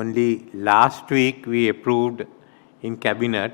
Only last week we approved in cabinet.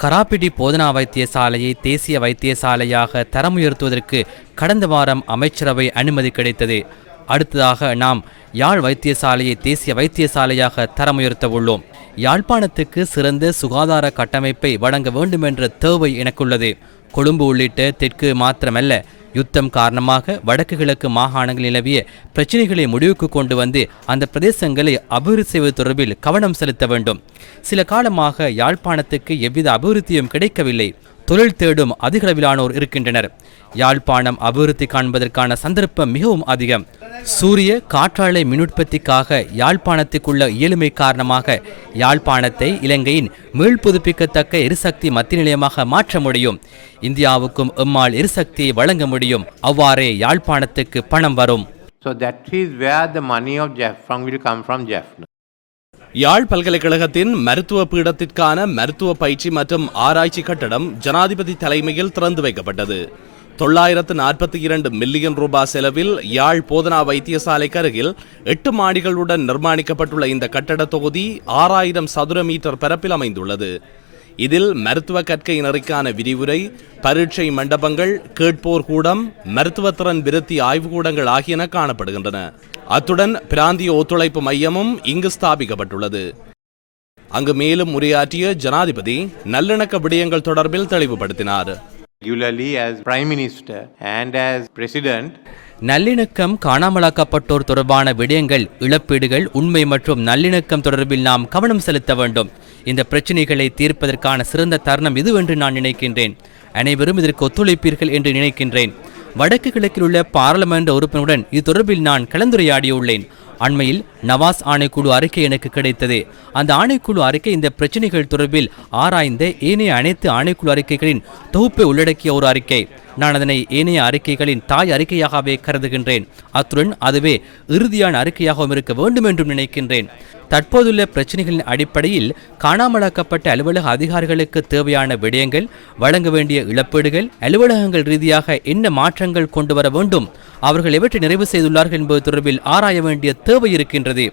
கராப்பிடி போதனா வைத்தியசாலையை தேசிய வைத்தியசாலையாக தரம் உயர்த்துவதற்கு கடந்த வாரம் அமைச்சரவை அனுமதி கிடைத்தது. அடுத்ததாக நாம் யாழ் வைத்தியசாலையை தேசிய வைத்தியசாலையாக தரம் உயர்த்த உள்ளோம். யாழ்ப்பாணத்துக்கு சிறந்த சுகாதார கட்டமைப்பை வழங்க வேண்டும் என்ற தேவை எனக்குள்ளது. கொழும்பு உள்ளிட்ட தெற்கு மாத்திரமல்ல யுத்தம் காரணமாக வடக்கு கிழக்கு மாகாணங்கள் நிலவிய பிரச்சினைகளை முடிவுக்கு கொண்டு வந்து அந்த பிரதேசங்களை அபிவிருத்தி செய்வது தொடர்பில் கவனம் செலுத்த வேண்டும். சில காலமாக யாழ்ப்பாணத்துக்கு எவ்வித அபிவிருத்தியும் கிடைக்கவில்லை. தொழில் தேடும் அதிகளவிலானோர் இருக்கின்றனர். யாழ்ப்பாணம் அபிவிருத்தி காண்பதற்கான சந்தர்ப்பம் மிகவும் அதிகம். சூரிய காற்றாலை மின் உற்பத்திக்காக யாழ்ப்பாணத்துக்குள்ள இயலுமை காரணமாக யாழ்ப்பாணத்தை இலங்கையின் மீள் புதுப்பிக்கத்தக்க எரிசக்தி மத்திய நிலையமாக மாற்ற முடியும். இந்தியாவுக்கும் எம்மால் எரிசக்தியை வழங்க முடியும். அவ்வாறே யாழ்ப்பாணத்துக்கு பணம் வரும். So that is where the money of Jeff from will come from Jaffna. யாழ் பல்கலைக்கழகத்தின் மருத்துவ பீடத்திற்கான மருத்துவ பயிற்சி மற்றும் ஆராய்ச்சி கட்டடம் ஜனாதிபதி தலைமையில் திறந்து வைக்கப்பட்டது. தொள்ளாயிரத்து நாற்பத்தி இரண்டு மில்லியன் ரூபாய் செலவில் யாழ் போதனா வைத்தியசாலைக்கு அருகில் எட்டு மாடிகளுடன் நிர்மாணிக்கப்பட்டுள்ள இந்த கட்டட தொகுதி ஆறாயிரம் சதுர மீட்டர் பரப்பில் அமைந்துள்ளது. இதில் மருத்துவ கற்கையினருக்கான விரிவுரை பரீட்சை மண்டபங்கள் கேட்போர் கூடம் மருத்துவத்திறன் விருத்தி ஆய்வுக்கூடங்கள் ஆகியன காணப்படுகின்றன. அத்துடன் பிராந்திய ஒத்துழைப்பு மையமும் இங்கு ஸ்தாபிக்கப்பட்டுள்ளது. அங்கு மேலும் உரையாற்றிய ஜனாதிபதி நல்லிணக்க விடயங்கள் தொடர்பில் தெளிவுபடுத்தினார். Regularly as Prime Minister and as President, நல்லிணக்கம் காணாமலாக்கப்பட்டோர் தொடர்பான விடயங்கள் இழப்பீடுகள் உண்மை மற்றும் நல்லிணக்கம் தொடர்பில் நாம் கவனம் செலுத்த வேண்டும். இந்த பிரச்சினைகளை தீர்ப்பதற்கான சிறந்த தருணம் இதுவென்று நான் நினைக்கின்றேன். அனைவரும் இதற்கு ஒத்துழைப்பீர்கள் என்று நினைக்கின்றேன். வடக்கு கிழக்கில் உள்ள பாராளுமன்ற உறுப்பினருடன் இது தொடர்பில் நான் கலந்துரையாடியுள்ளேன். அண்மையில் நவாஸ் ஆணைக்குழு அறிக்கை எனக்கு கிடைத்தது. அந்த ஆணைக்குழு அறிக்கை இந்த பிரச்சனைகள் தொடர்பில் ஆராய்ந்த ஏனைய அனைத்து ஆணைக்குழு அறிக்கைகளின் தொகுப்பை உள்ளடக்கிய ஒரு அறிக்கை. நான் அதனை ஏனைய அறிக்கைகளின் தாய் அறிக்கையாகவே கருதுகின்றேன். அத்துடன் அதுவே இறுதியான அறிக்கையாகவும் இருக்க வேண்டும் என்றும் நினைக்கின்றேன். தற்போதுள்ள பிரச்சனைகளின் அடிப்படையில் காணாமலாக்கப்பட்ட அலுவலக அதிகாரிகளுக்கு தேவையான விடயங்கள் வழங்க வேண்டிய இழப்பீடுகள் அலுவலகங்கள் ரீதியாக என்ன மாற்றங்கள் கொண்டு வர வேண்டும் அவர்கள் எவற்றை நிறைவு செய்துள்ளார்கள் என்பது தொடர்பில் ஆராய வேண்டிய தேவை இருக்கின்றது.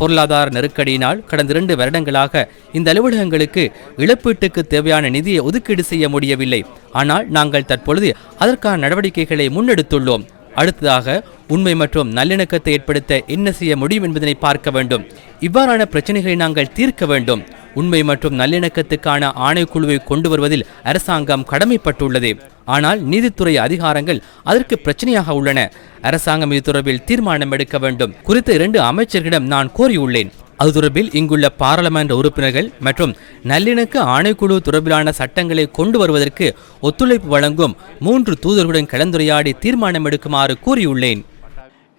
பொருளாதார நெருக்கடியினால் கடந்த இரண்டு வருடங்களாக இந்த அலுவலகங்களுக்கு இழப்பீட்டுக்கு தேவையான நிதியை ஒதுக்கீடு செய்ய முடியவில்லை. ஆனால் நாங்கள் தற்பொழுது அதற்கான நடவடிக்கைகளை முன்னெடுத்துள்ளோம். அடுத்ததாக உண்மை மற்றும் நல்லிணக்கத்தை ஏற்படுத்த என்ன செய்ய முடியும் என்பதனை பார்க்க வேண்டும். இவ்வாறான பிரச்சனைகளை நாங்கள் தீர்க்க வேண்டும். உண்மை மற்றும் நல்லிணக்கத்துக்கான ஆணைக்குழுவை கொண்டு வருவதில் அரசாங்கம் கடமைப்பட்டுள்ளது. ஆனால் நீதித்துறை அதிகாரங்கள் அதற்கு பிரச்சனையாக உள்ளன. அரசாங்கம் இது தொடர்பில் தீர்மானம் எடுக்க வேண்டும். குறித்த இரண்டு அமைச்சர்களிடம் நான் கோரியுள்ளேன். அது தொடர்பில் இங்குள்ள பாராளுமன்ற உறுப்பினர்கள் மற்றும் நல்லிணக்க ஆணைக்குழு தொடர்பிலான சட்டங்களை கொண்டு வருவதற்கு ஒத்துழைப்பு வழங்கும் மூன்று தூதர்களுடன் கலந்துரையாடி தீர்மானம் எடுக்குமாறு கூறியுள்ளேன்.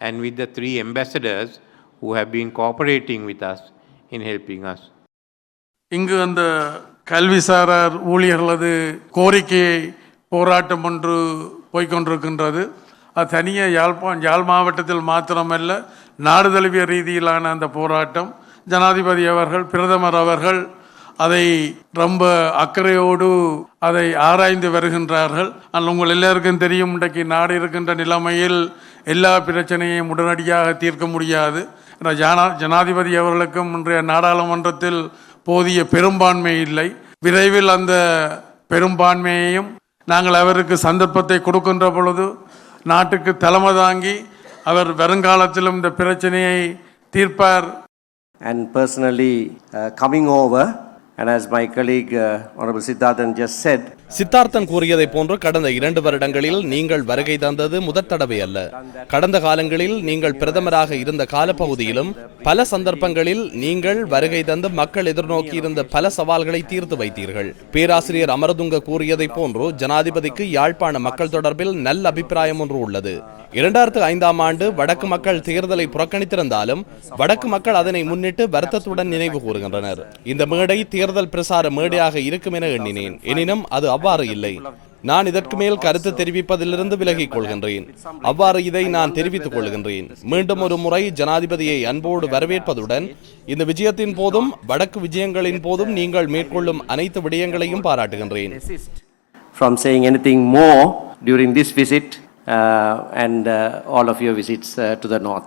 And with the three ambassadors who have been cooperating with us in helping us. இங்கு அந்த கல்விசாரார் ஊழியர்களது கோரிக்கையை போராட்டம் ஒன்று போய்க்கொண்டிருக்கின்றது அது தனியாக யாழ்ப்பாண் யாழ் மாவட்டத்தில் மாத்திரமல்ல நாடு தழுவிய ரீதியிலான அந்த போராட்டம். ஜனாதிபதி அவர்கள் பிரதமர் அவர்கள் அதை ரொம்ப அக்கறையோடு அதை ஆராய்ந்து வருகின்றார்கள். ஆனால் உங்கள் எல்லாருக்கும் தெரியும் இன்றைக்கு நாடு இருக்கின்ற நிலைமையில் எல்லா பிரச்சனையும் உடனடியாக தீர்க்க முடியாது. ஜனா ஜனாதிபதி அவர்களுக்கும் இன்றைய நாடாளுமன்றத்தில் போதிய பெரும்பான்மை இல்லை. விரைவில் அந்த பெரும்பான்மையையும் நாங்கள் அவருக்கு சந்தர்ப்பத்தை கொடுக்கின்ற பொழுது நாட்டுக்கு தலைமை தாங்கி அவர் வருங்காலத்திலும் இந்த பிரச்சனையை தீர்ப்பார் and personally uh, coming over. And as my colleague uh, Honorable Siddharthan just said, Siddharthan கூறியதை போன்று கடந்த இரண்டு வருடங்களில் நீங்கள் வருகை தந்தது முதற் தடவை அல்ல கடந்த காலங்களில் நீங்கள் பிரதமராக இருந்த காலப்பகுதியிலும் பல சந்தர்ப்பங்களில் நீங்கள் வருகை தந்து மக்கள் எதிர்நோக்கி இருந்த பல சவால்களை தீர்த்து வைத்தீர்கள் பேராசிரியர் அமரதுங்க கூறியதை போன்று ஜனாதிபதிக்கு யாழ்ப்பாண மக்கள் தொடர்பில் நல்ல அபிப்பிராயம் ஒன்று உள்ளது இரண்டாயிரத்து ஐந்தாம் ஆண்டு வடக்கு மக்கள் தேர்தலை புறக்கணித்திருந்தாலும் வடக்கு மக்கள் அதனை முன்னிட்டு வருத்தத்துடன் நினைவு கூறுகின்றனர். இந்த மேடை தேர்தல் பிரசார மேடையாக இருக்கும் என எண்ணினேன். எனினும் அது அவ்வாறு இல்லை. நான் இதற்கு மேல் கருத்து தெரிவிப்பதிலிருந்து விலகிக் கொள்கின்றேன். அவ்வாறு இதை நான் தெரிவித்துக் கொள்கின்றேன். மீண்டும் ஒரு முறை ஜனாதிபதியை அன்போடு வரவேற்பதுடன் இந்த விஜயத்தின் போதும் வடக்கு விஜயங்களின் போதும் நீங்கள் மேற்கொள்ளும் அனைத்து விடயங்களையும் பாராட்டுகின்றேன். From saying anything more during this visit and uh, all of your visits uh, to the north.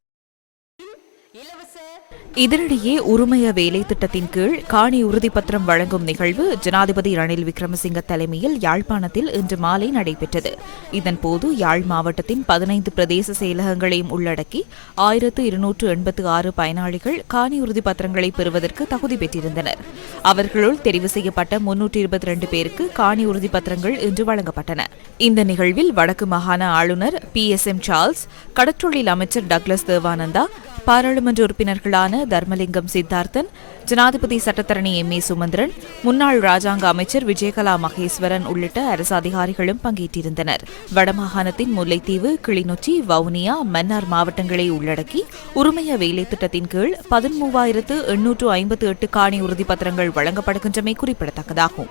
இதனிடையே உரிமைய வேலை திட்டத்தின் கீழ் காணி உறுதிப்பத்திரம் வழங்கும் நிகழ்வு ஜனாதிபதி ரணில் விக்ரமசிங்க தலைமையில் யாழ்ப்பாணத்தில் இன்று மாலை நடைபெற்றது. இதன்போது யாழ் மாவட்டத்தின் பதினைந்து பிரதேச செயலகங்களையும் உள்ளடக்கி ஆயிரத்து இருநூற்று எண்பத்து ஆறு பயனாளிகள் காணி உறுதிப்பத்திரங்களை பெறுவதற்கு தகுதி பெற்றிருந்தனர். அவர்களுள் தெரிவு செய்யப்பட்ட முன்னூற்று இருபத்தி ரெண்டு பேருக்கு காணி உறுதிப்பத்திரங்கள் இன்று வழங்கப்பட்டன. இந்த நிகழ்வில் வடக்கு மாகாண ஆளுநர் பி எஸ் எம் சார்ல்ஸ் கடற்றொழில் அமைச்சர் டக்ளஸ் தேவானந்தா பாராளுமன்ற உறுப்பினர்களான தர்மலிங்கம் சித்தார்த்தன் ஜனாதிபதி சட்டத்தரணி எம். ஏ. சுமந்திரன் முன்னாள் ராஜாங்க அமைச்சர் விஜயகலா மகேஸ்வரன் உள்ளிட்ட அரசு அதிகாரிகளும் பங்கேற்றிருந்தனர். வடமாகாணத்தின் முல்லைத்தீவு கிளிநொச்சி வவுனியா மன்னார் மாவட்டங்களை உள்ளடக்கி உரிமைய வேலை திட்டத்தின் கீழ் பதிமூவாயிரத்து எண்ணூற்று ஐம்பத்து எட்டு காணி உறுதிப்பத்திரங்கள் வழங்கப்படுகின்றமை குறிப்பிடத்தக்கதாகும்.